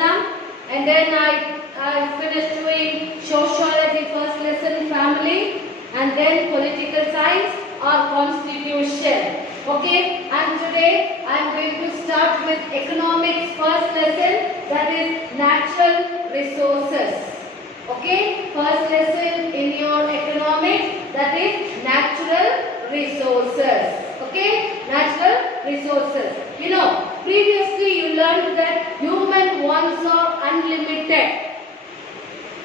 exam, and then I finished doing sociology first lesson, family, and then political science or constitution. Okay, and today I am going to start with economics first lesson, that is natural resources. Okay, first lesson in your economics, that is natural resources. Okay, natural resources. You know, previously you learned that human wants are unlimited.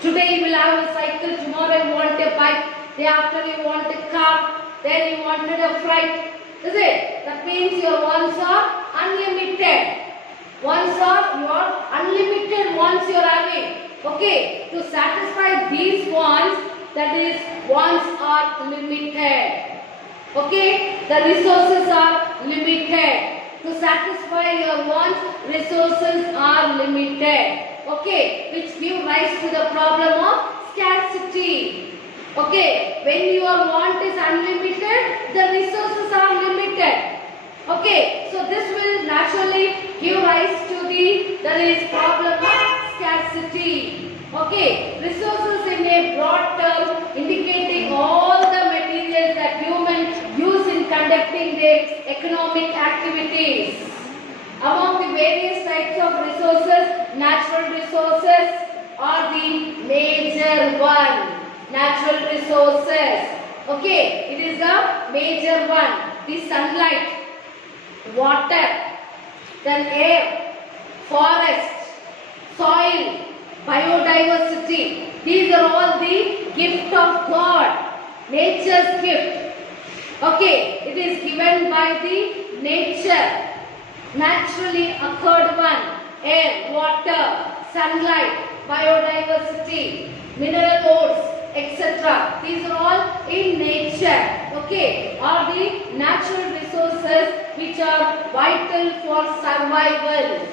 Today you will have a cycle, tomorrow you want a bike, day after you want a car, then you wanted a flight. Is it? That means your wants are unlimited. Wants are your unlimited wants you are having. Okay, to satisfy these wants, that is, wants are limited. Okay, the resources are limited. To satisfy your wants, resources are limited. Okay, which give rise to the problem of scarcity. Okay, when your want is unlimited, the resources are limited. Okay, so this will naturally give rise to the problem of scarcity. Okay, resources in a broad term indicating all the materials that humans use in conducting their economic activities. Among the various types of resources, natural resources are the major one. Natural resources. Okay, it is the major one. The sunlight, water, then air, forest, soil, biodiversity. These are all the gift of God, nature's gift. Okay, it is given by the nature, naturally occurred one. Air, water, sunlight, biodiversity, mineral ores, etc. These are all in nature. Okay, are the natural resources which are vital for survival.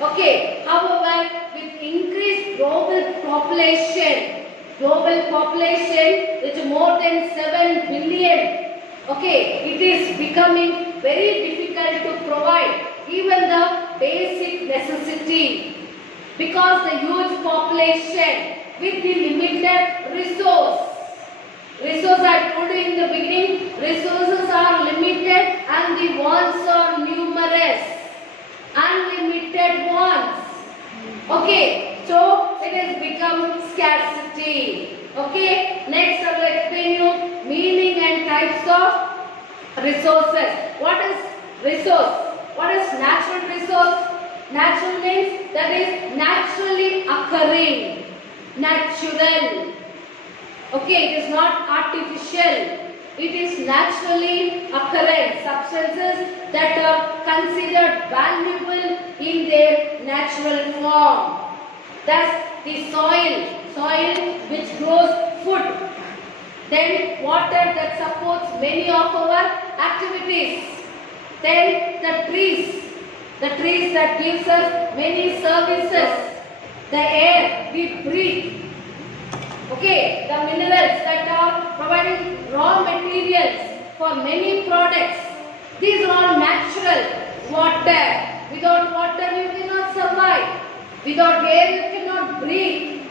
Okay, however, with increased global population which more than 7 billion, okay, it is becoming very difficult to provide even the basic necessity, because the huge population with the limited resource. I told you in the beginning, resources are limited and the wants are numerous. Unlimited wants. Okay, so it has become scarcity. Okay, next I will explain you meaning and types of resources. What is resource? What is natural resource? Natural means that is naturally occurring. Natural. Okay, it is not artificial. It is naturally occurring substances that are considered valuable in their natural form. Thus, the soil which grows food. Then water that supports many of our activities. Then the trees that gives us many services. The air we breathe. Okay, the minerals that are providing raw materials for many products. These are all natural. Water. Without water you cannot survive. Without air you cannot breathe.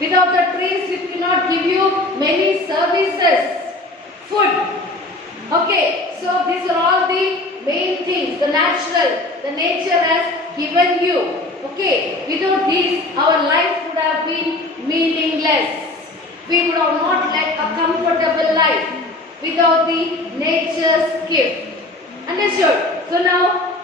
Without the trees it cannot give you many services. Food. Okay, so these are all the main things. The natural, the nature has given you. Okay, without these our life would have been meaningless. We would have not led a comfortable life without the nature's gift. Understood? So now,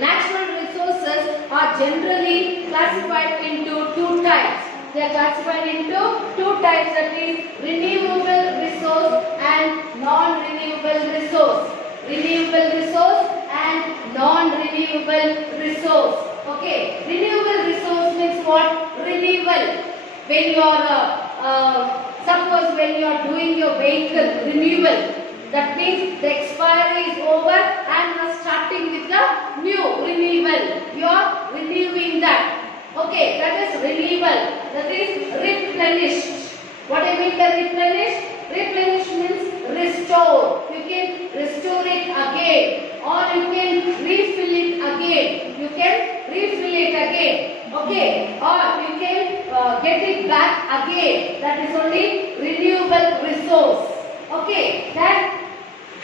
natural resources are generally classified into two types. They are classified into two types, that is renewable resource and non-renewable resource. Renewable resource and non-renewable resource. Okay, renewable resource means what? Renewal. When you are, suppose when you are doing your vehicle renewal, that means the expiry is over and you are starting with the new renewal. You are renewing that. Okay, that is renewal. That is replenished. What I mean by replenish? Replenish means restore. You can restore it again, or you can refill it again. You can refill it again. okay, or you can get it back again. That is only renewable resource. Okay, that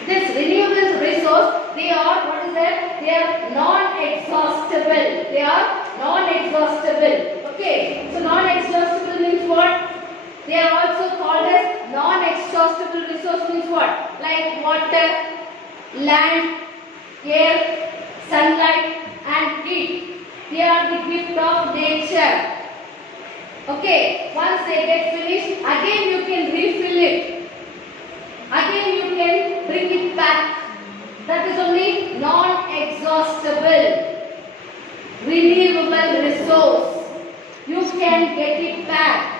this renewable resource, they are, what is that? They are non-exhaustible. They are non-exhaustible. Okay, so non-exhaustible means what? They are also called as non-exhaustible resource means what? Like water, land, air, sunlight and heat. They are the gift of nature. Okay, once they get finished, again you can refill it. Again you can bring it back. That is only non-exhaustible, renewable resource. You can get it back.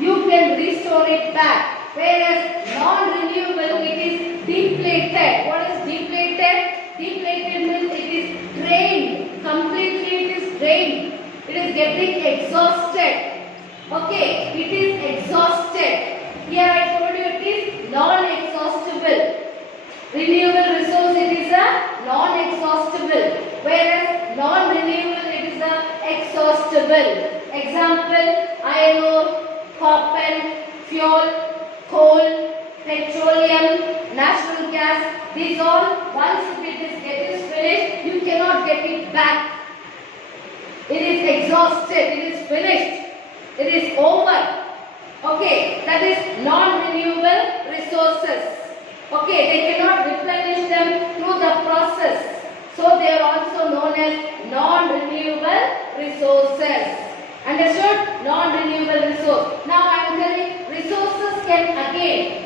You can restore it back. Whereas non-renewable, it is depleted. What is depleted? Depleted means it is drained. Completely it is drained. It is getting exhausted. Okay, it is exhausted. Here I told you it is non-exhaustible. Renewable resource, it is a non-exhaustible. Whereas non-renewable, it is a exhaustible. Example, iron ore, copper, fuel, coal, petroleum, natural gas. These all, once it is finished, you cannot get it back. It is exhausted. It is finished. It is over. Okay, that is non-renewable resources. Okay, they cannot replenish them through the process. So they are also known as non-renewable resources. Understood? Non-renewable resource. Now I am telling resources can again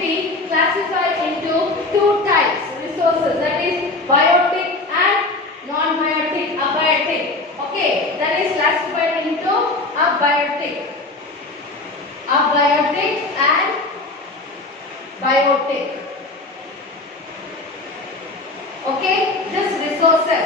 be classified into two types resources. That is biotic and non-biotic, abiotic. Okay, that is classified into abiotic and biotic. Okay, this resources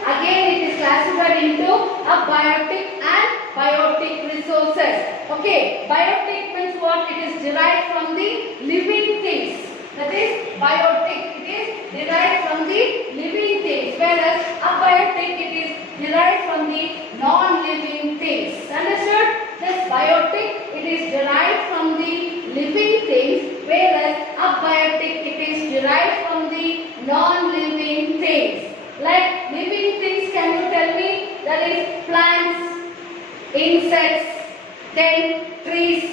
again it is classified into abiotic and biotic resources. Okay, biotic means what? It is derived from the living things. That is biotic. It is derived from the living things. Whereas abiotic, it is derived from the non-living things. Understood? This biotic, it is derived from the living things. Whereas abiotic, it is derived from the non-living things. Like living things, can you tell me? That is plants, insects, then trees,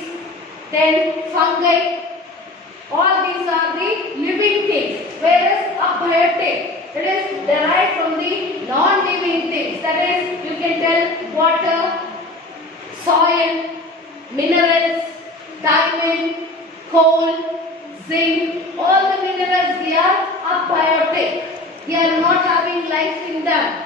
then fungi. All these are the living things. Whereas abiotic, it is derived from the non-living things. That is, you can tell water, soil, minerals, diamond, coal, zinc. All the minerals, they are abiotic. They are not having life in them.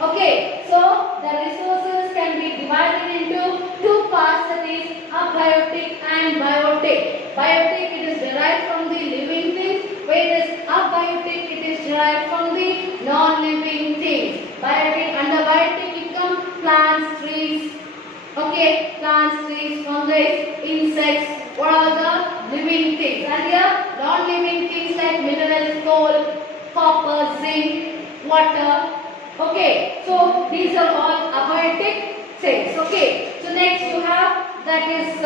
Okay, so the resources can be divided into two parts, that is abiotic and biotic. Biotic, it is derived from the living things, whereas abiotic, it is derived from the non-living things. Biotic, under biotic it comes plants, trees. Okay, plants, trees, fungi, insects. What are the living things? And here, non-living things like minerals, coal, copper, zinc, water. Okay, so these are all abiotic things. Okay, so next you have, that is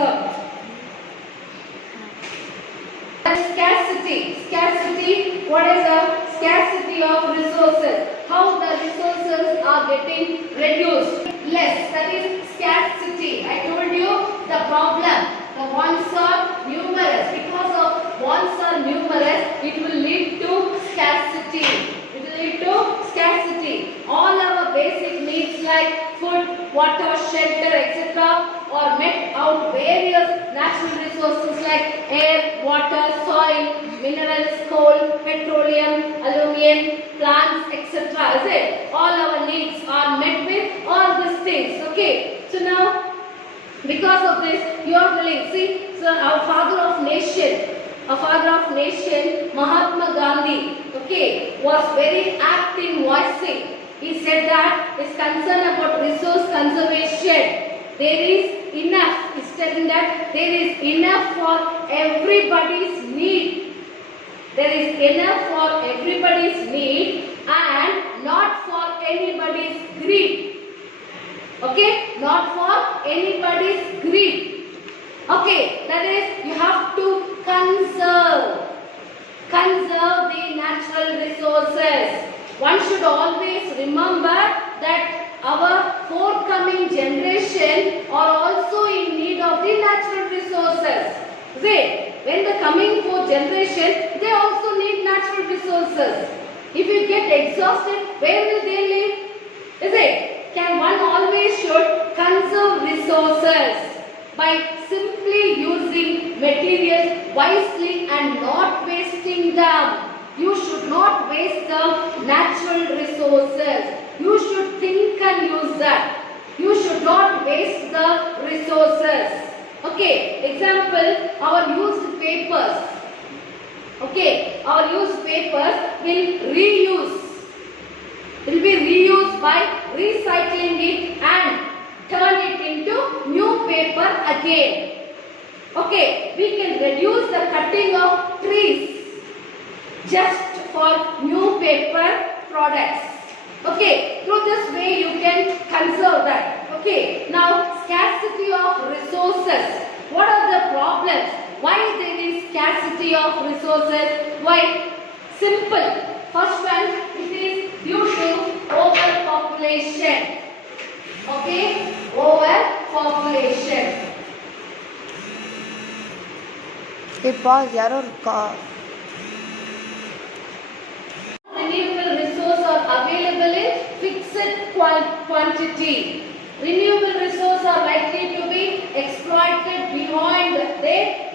scarcity. Scarcity, what is the scarcity of resources? How the resources are getting reduced? Less, that is scarcity. I told you the problem. The wants are numerous. Because of wants are numerous, it will lead to scarcity. It will lead to scarcity. All our basic needs like food, water, shelter, etc. are met out various natural resources like air, water, soil, minerals, coal, petroleum, aluminum, plants, etc. Is it? All our needs are met with all these things. Okay. So now, because of this, you are willing. See, so our father of nation, Mahatma Gandhi, okay, was very apt in voicing. He said that his concern about resource conservation, there is enough. He's telling that there is enough for everybody's need. There is enough for everybody's need and not for anybody's greed. Okay, not for anybody's greed. Okay, that is you have to conserve the natural resources. One should always remember that our forthcoming generation are also in need of the natural resources. See, when the coming forth generation, they also need natural resources. If you get exhausted, where will they live? Is it? Can one always should conserve resources by simply using materials wisely and not wasting them. You should not waste the natural resources. You should think and use that. You should not waste the resources. Okay, example, our used papers. Okay, our used papers will reuse. Will be reused by recycling it and turn it into new paper again. Okay, we can reduce the cutting of trees just for new paper products. Okay, through this way you can conserve that. Okay, now scarcity of resources. What are the problems? Why there is scarcity of resources? Why? Simple. First one, it is due to overpopulation. Okay, overpopulation. Hey, pause, Yaaro Renewable resources are available in fixed quantity. Renewable resources are likely to be exploited beyond their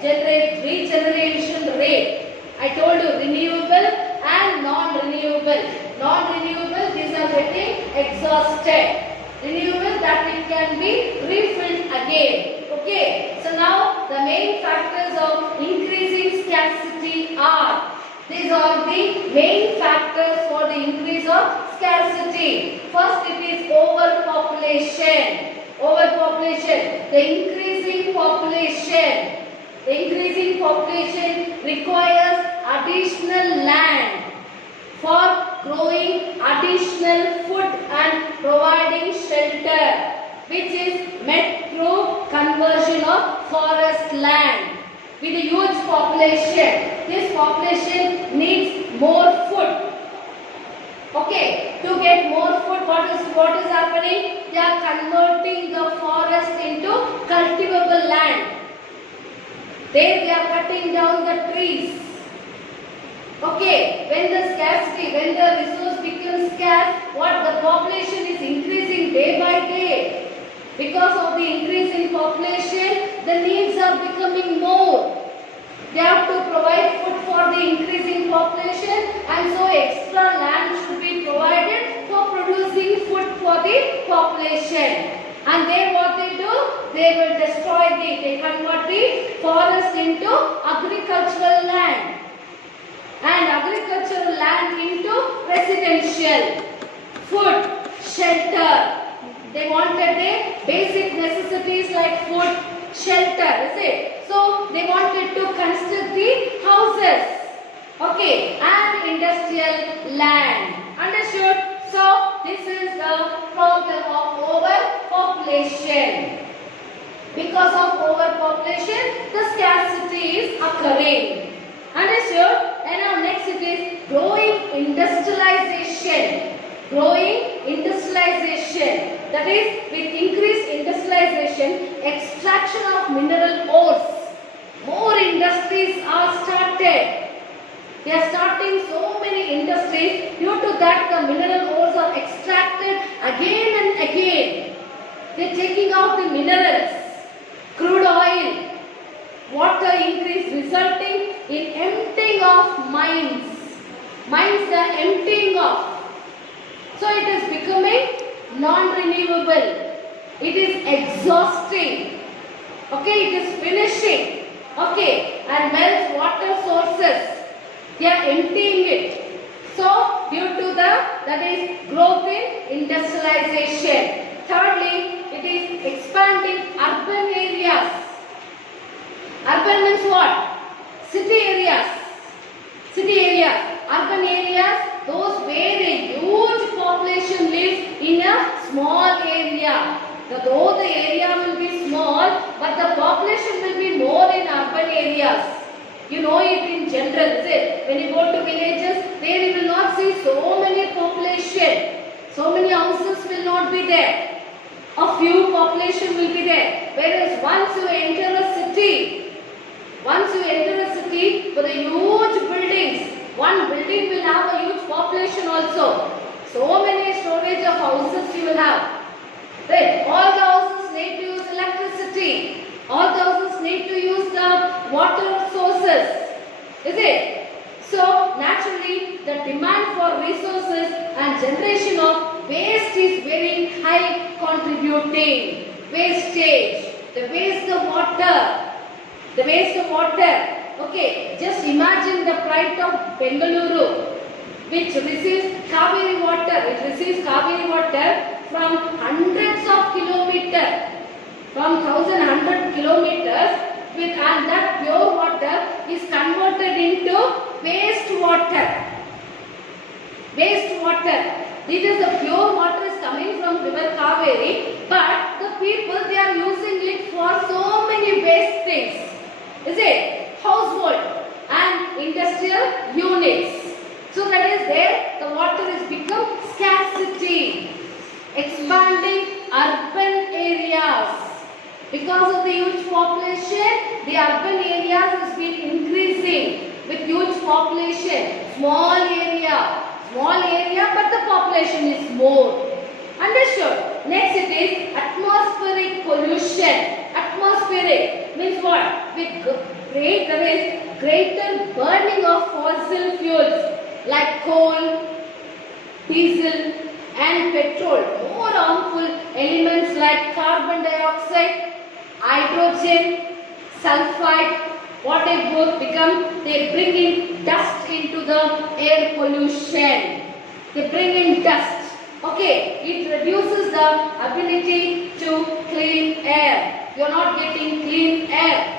regeneration rate. I told you renewable and non-renewable. Non-renewable, these are getting exhausted. Renewable, that it can be refilled again. Okay, so now the main factors of increasing scarcity are, these are the main factors for the increase of scarcity. First, it is overpopulation. Overpopulation, the increasing population. The increasing population requires additional land for growing additional food and providing shelter, which is met through conversion of forest land. With a huge population, this population needs more food. Okay, to get more food, what is happening? They are converting the forest into cultivable land. There they are cutting down the trees. Okay, when the scarcity, when the resource becomes scarce, what the population is increasing day by day. Because of the increase in population, the needs are becoming more. They have to provide food for the increasing population, and so extra land should be provided for producing food for the population. And then what they do? They will destroy they convert the forest into agricultural land. And agricultural land into residential, food, shelter. They wanted the basic necessities like food, shelter, is it? So they wanted to construct the houses, okay, and industrial land. Understood? So this is the problem of overpopulation. Because of overpopulation, the scarcity is occurring. Understood? And now next it is growing industrialization. Growing industrialization. That is, with increased industrialization, extraction of mineral ores. More industries are started. They are starting so many industries. Due to that, the mineral ores are extracted again and again. They are taking out the minerals, crude oil, water increase, resulting in emptying of mines. Mines they are emptying of. So it is becoming non-renewable. It is exhausting. Okay, it is finishing. Okay, and wells, water sources, they are emptying it. So due to that is growth in industrialization. Thirdly, it is expanding urban areas. Urban means what? City areas. City areas. Urban areas, those where a huge population lives in a small area. Though the area will be small, but the population will be more in urban areas. You know it in general, is it? When you go to villages, there you will not see so many population. So many houses will not be there. A few population will be there. Whereas once you enter a city, for the huge buildings, one building will have a huge population also. So many storage of houses you will have. Right? All the houses need to use electricity. All the houses need to use the water sources. Is it? So naturally the demand for resources and generation of waste is very high contributing. Wastage. The waste of water. Okay, just imagine the plight of Bengaluru, which receives Kaveri water. It receives Kaveri water from hundreds of kilometers, from 1,100 kilometers, and that pure water is converted into wastewater. This is the pure water is coming from river Kaveri, but the people, they are using it for so many waste things. Is it? Household and industrial units. So that is there, the water has become scarcity. Expanding urban areas. Because of the huge population, the urban areas has been increasing with huge population. Small area, but the population is more. Understood? Next it is atmospheric pollution. Atmospheric means what? There is greater burning of fossil fuels like coal, diesel and petrol. More harmful elements like carbon dioxide, hydrogen, sulfide, what they both become, they bring in dust into the air pollution. They bring in dust. Okay, it reduces the ability to clean air. You are not getting clean air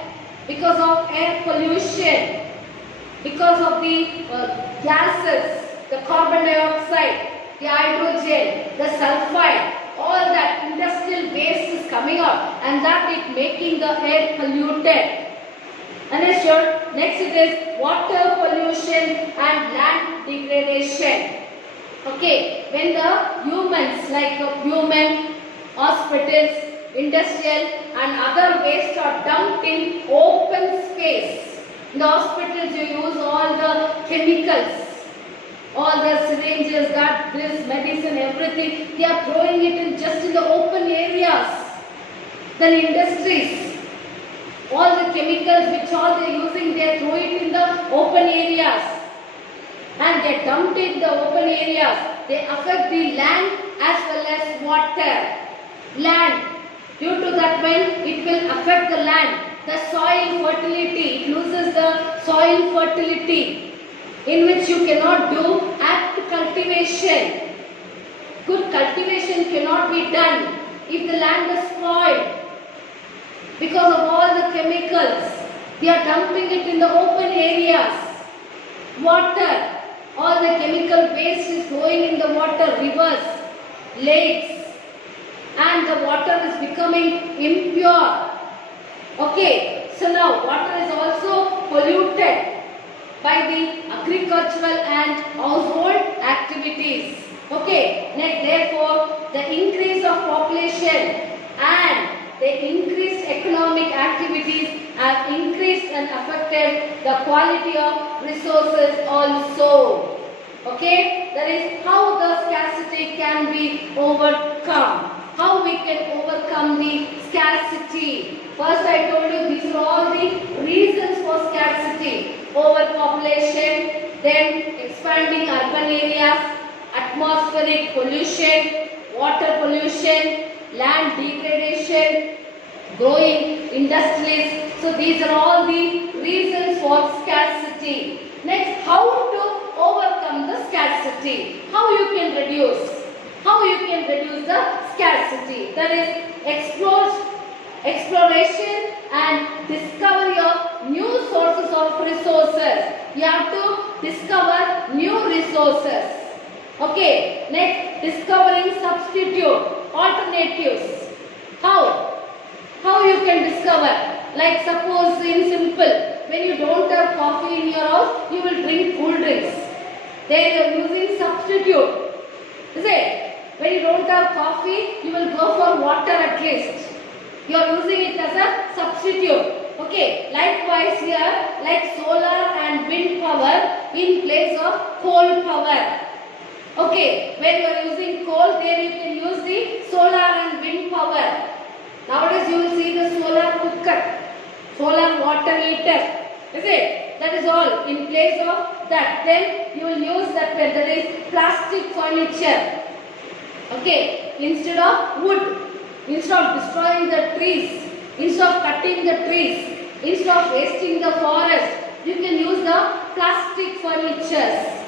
because of air pollution, because of the gases, the carbon dioxide, the hydrogen, the sulfide, all that industrial waste is coming out, and that is making the air polluted. Understood? Next it is water pollution and land degradation. Okay, when the humans like human, hospitals, industrial and other waste are dumped in open space. In the hospitals you use all the chemicals, all the syringes, that, this, medicine, everything, they are throwing it in just in the open areas. Then industries, all the chemicals which all they are using, they throw it in the open areas. And they dumped it in the open areas. They affect the land as well as water. Land, due to that when it will affect the land, the soil fertility, it loses the soil fertility, in which you cannot do apt cultivation. Good cultivation cannot be done if the land is spoiled because of all the chemicals. They are dumping it in the open areas. Water, all the chemical waste is flowing in the water, rivers, lakes, and the water is becoming impure. Okay, so now water is also polluted by the agricultural and household activities. Okay, next, therefore, the increase of population and the increased economic activities have increased and affected the quality of resources also. Okay, that is how the scarcity can be overcome. How we can overcome the scarcity. First I told you these are all the reasons for scarcity. Overpopulation, then expanding urban areas, atmospheric pollution, water pollution, land degradation, growing industries. So these are all the reasons for scarcity. Next, how to overcome the scarcity? How you can reduce? How you can reduce the scarcity? That is exploration and discovery of new sources of resources. You have to discover new resources. Okay, next discovering substitute, alternatives. How you can discover? Like suppose in simple, when you don't have coffee in your house, you will drink cool drinks. There you are using substitute. Is it? When you don't have coffee, you will go for water at least. You are using it as a substitute. Okay, likewise here, like solar and wind power in place of coal power. Okay, when you are using coal, there you can use the solar and wind power. Nowadays you will see the solar cooker, solar water heater. Is it? That is all in place of that. Then you will use that when there is plastic furniture. Okay, instead of wood, instead of destroying the trees, instead of cutting the trees, instead of wasting the forest, you can use the plastic furnitures.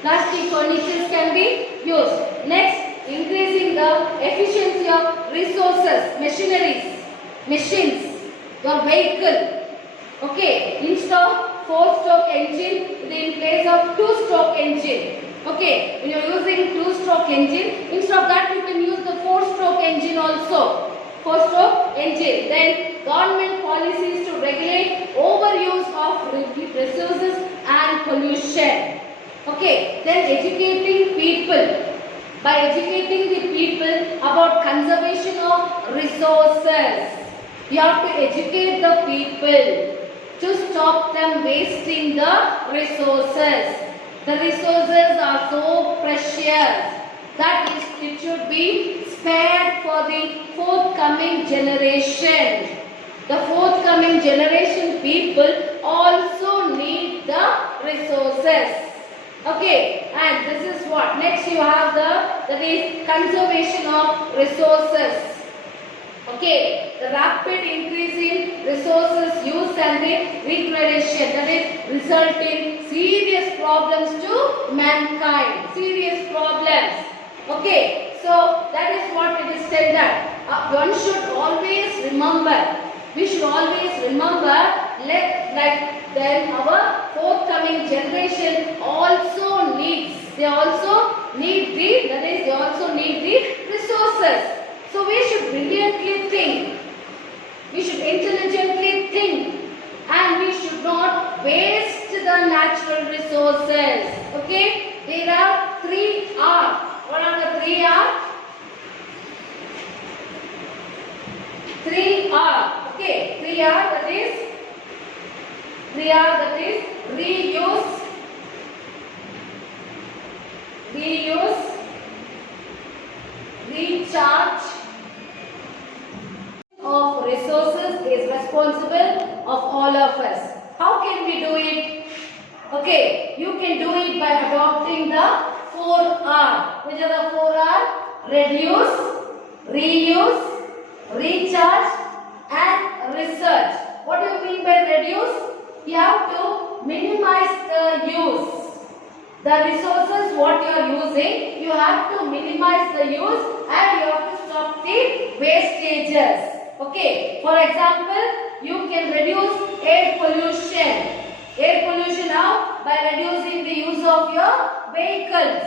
Plastic furnitures can be used. Next, increasing the efficiency of resources, machineries, machines, your vehicle. Okay, instead of 4-stroke engine, in place of 2-stroke engine. Okay, when you are using 2-stroke engine, instead of that you can use the 4-stroke engine also. 4-stroke engine. Then government policies to regulate overuse of resources and pollution. Okay, then educating people. By educating the people about conservation of resources, you have to educate the people to stop them wasting the resources. The resources are so precious that it should be spared for the forthcoming generation. The forthcoming generation people also need the resources. Okay, and this is what next you have that is conservation of resources. Okay, the rapid increase in resources use and the degradation, that is result in serious problems to mankind. Serious problems. Okay, so that is what it is said that one should always remember. We should always remember then our forthcoming generation also needs. They also need the resources. So we should brilliantly think. We should intelligently think. And we should not waste the natural resources. Okay? There are 3 R. What are the 3 R? 3 R. Okay? 3 R that is reuse, recharge of resources is responsible of all of us. How can we do it? Okay, you can do it by adopting the 4R. Which are the 4R? Reduce, reuse, recharge and research. What do you mean by reduce? You have to minimize the use. The resources what you are using, you have to minimize the use and you have to stop the wastages. Okay, for example, you can reduce air pollution. Air pollution how? By reducing the use of your vehicles.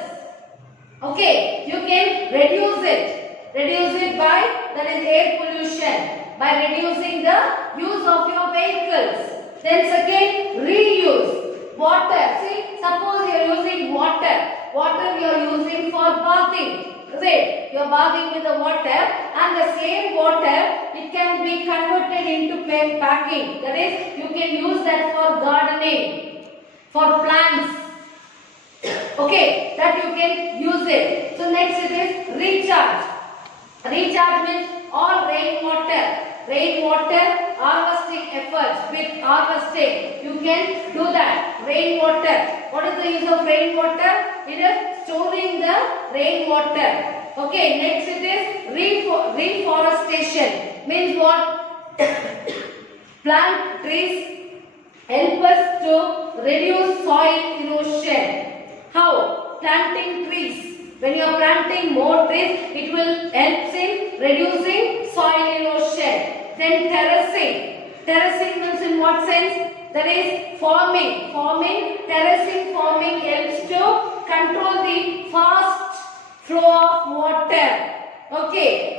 Okay, you can reduce it. Reduce it by, that is air pollution, by reducing the use of your vehicles. Then second, reuse. Water. See, suppose you are using water. Water you are using for bathing. Right? You are bathing with the water and the same water, it can be converted into packing. That is, you can use that for gardening, for plants. Okay, that you can use it. So next it is recharge. Recharge means all rainwater. Rainwater harvesting efforts. With harvesting, you can do that. Rainwater. What is the use of rainwater? It is storing the rainwater. Okay, next it is reforestation. Means what? Plant trees help us to reduce soil erosion. How? Planting trees. When you are planting more trees, it will help in reducing soil erosion. Then terracing. Terracing means in what sense? That is farming. Terracing farming helps to control the fast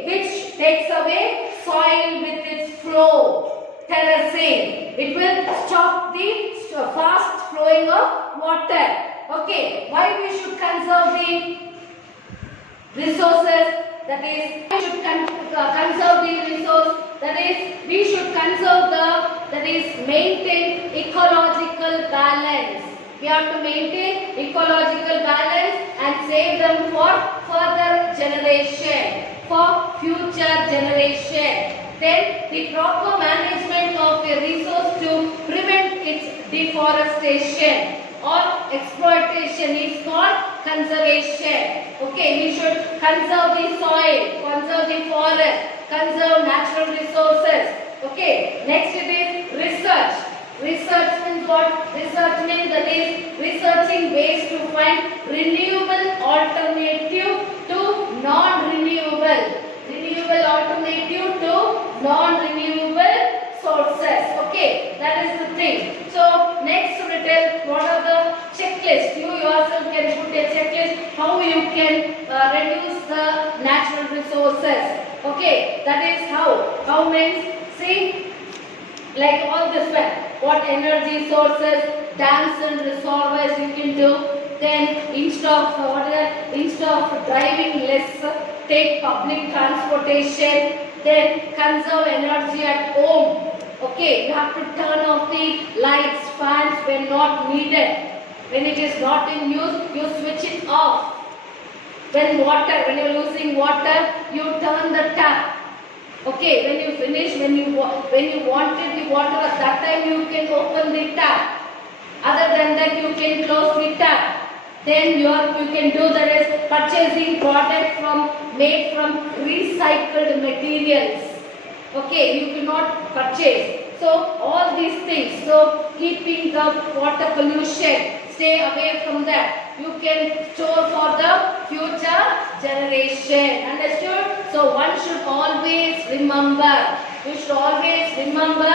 which takes away soil with its flow. Terracing. It will stop the fast flowing of water. Okay. Why we should conserve the resources? That is, we should conserve the resource. That is, we should conserve maintain ecological balance. We have to maintain ecological balance and save them for further generation, for future generation. Then the proper management of a resource to prevent its deforestation or exploitation is called conservation. Okay, we should conserve the soil, conserve the forest, conserve natural resources. Okay, next it is research. Research means what? Research means that is researching ways to find renewable alternative to non-renewable. Renewable alternative to non-renewable sources. Okay, that is the thing. So next we will tell what are the checklists. You yourself can put a checklist how you can reduce the natural resources. Okay, that is how. How means, see, like all this one. What energy sources, dams and reservoirs you can do. Then instead of driving less, take public transportation. Then conserve energy at home. Okay, you have to turn off the lights, fans when not needed. When it is not in use, you switch it off. When you are losing water, you turn the tap. Okay, when you finish, when you wanted the water at that time, you can open the tap. Other than that, you can close the tap. Then you can do that as purchasing products made from recycled materials. Okay, you cannot purchase. So all these things. So keeping the water pollution, stay away from that. You can store for the future generation. Understood? So one should always remember. You should always remember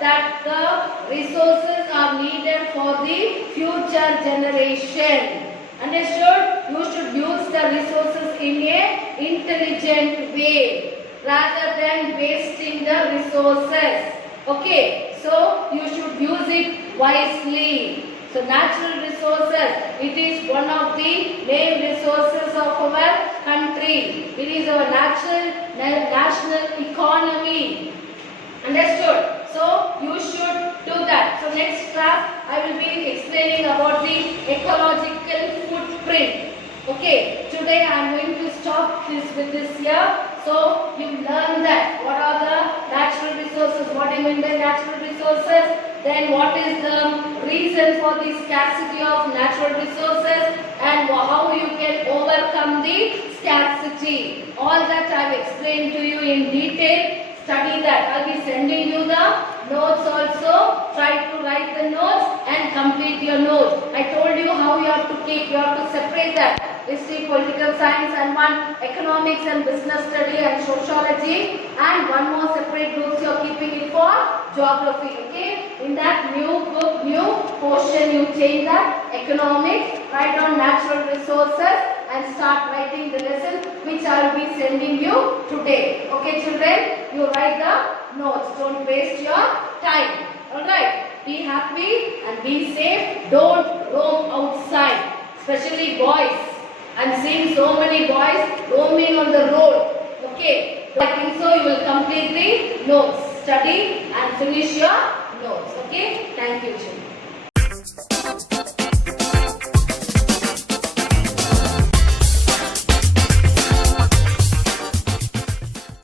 that the resources are needed for the future generation. Understood? You should use the resources in a intelligent way rather than wasting the resources. Okay, so you should use it wisely. So natural resources, it is one of the main resources of our country. It is our national economy. Understood? So you should do that. So next class I will be explaining about the ecological footprint. Okay, today I am going to stop with this here. So you learn that what are the natural resources, what do you mean by natural resources, then what is the reason for the scarcity of natural resources and how you can overcome the scarcity. All that I have explained to you in detail. Study that. I will be sending you the notes also. Try to write the notes and complete your notes. I told you how you have to keep, you have to separate that. History, political science and one economics and business study and sociology and one more separate books you are keeping it for geography. Okay. In that new book, new portion you change that economics, write down natural resources and start writing the lesson which I will be sending you today. Okay children, you write the notes. Don't waste your time. Alright. Be happy and be safe. Don't roam outside. Especially boys. I'm seeing so many boys roaming on the road. Okay. I think so you will complete the notes. Study and finish your notes. Okay. Thank you children.